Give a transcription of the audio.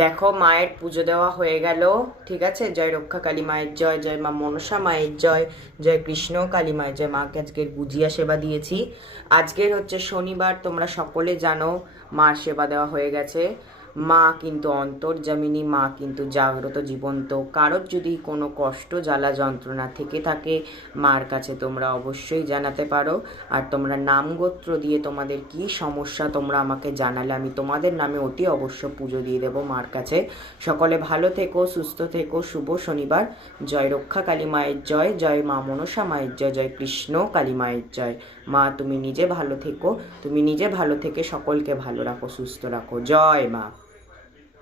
দেখো মায়ের পুজো দেওয়া হয়ে গেল। ঠিক আছে, জয় রক্ষা কালী মায়ের জয়, জয় মা মনসা মায়ের জয়, জয় কৃষ্ণ কালী মায়ের জয়। মাকে আজকের গুজিয়া সেবা দিয়েছি। আজকের হচ্ছে শনিবার, তোমরা সকলে জানো মার সেবা দেওয়া হয়ে গেছে। মা কিন্তু অন্তর্যামিনী, মা কিন্তু জাগ্রত জীবন্ত। কারোর যদি কোনো কষ্ট জ্বালা যন্ত্রণা থেকে থাকে মার কাছে তোমরা অবশ্যই জানাতে পারো। আর তোমরা নাম গোত্র দিয়ে তোমাদের কি সমস্যা তোমরা আমাকে জানালে আমি তোমাদের নামে অতি অবশ্য পুজো দিয়ে দেবো মার কাছে। সকলে ভালো থেকো, সুস্থ থেকো। শুভ শনিবার। জয় রক্ষা কালী মায়ের জয়, জয় মা মনসা মায়ের জয়, জয় কৃষ্ণ কালী মায়ের জয়। মা তুমি নিজে ভালো থেকো, তুমি নিজে ভালো থেকে সকলকে ভালো রাখো, সুস্থ রাখো। জয় মা।